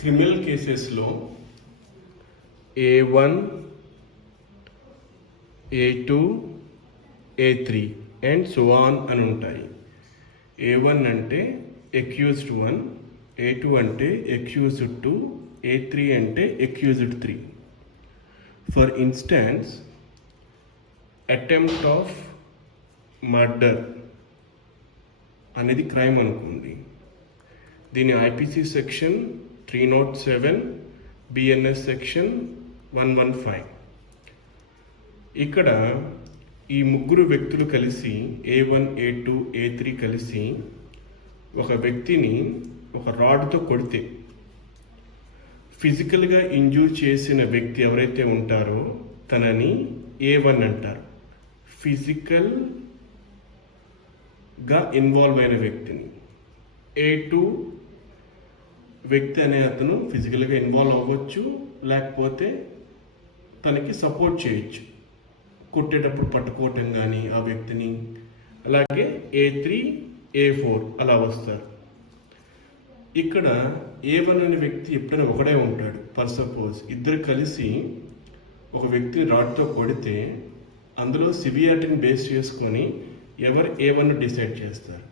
Criminal కేసెస్లో A1, A2, A3 and so on అని ఉంటాయి. A1 అంటే అక్యూజ్డ్ 1, A2 అంటే అక్యూజ్డ్ 2, A3 అంటే accused 3. For instance, attempt of murder అనేది క్రైమ్ అనుకోండి. దీని ఐపీసీ సెక్షన్ 307, బిఎన్ఎస్ సెక్షన్ 115. ఇక్కడ ఈ ముగ్గురు వ్యక్తులు కలిసి A1, A2, A3 కలిసి ఒక వ్యక్తిని ఒక రాడ్తో కొడితే ఫిజికల్గా ఇంజూర్ చేసిన వ్యక్తి ఎవరైతే ఉంటారో తనని A1 అంటారు. ఫిజికల్గా ఇన్వాల్వ్ అయిన వ్యక్తిని. A2 వ్యక్తి అనే అతను ఫిజికల్గా ఇన్వాల్వ్ అవ్వచ్చు, లేకపోతే తనకి సపోర్ట్ చేయొచ్చు, కొట్టేటప్పుడు పట్టుకోవటం కానీ ఆ వ్యక్తిని. అలాగే A3, A4 అలా వస్తారు. ఇక్కడ A1 అనే వ్యక్తి ఎప్పుడైనా ఒకడే ఉంటాడు. ఫర్ సపోజ్ ఇద్దరు కలిసి ఒక వ్యక్తిని రాడ్తో కొడితే అందులో సివియారిటీని బేస్ చేసుకొని ఎవరు A1 డిసైడ్ చేస్తారు.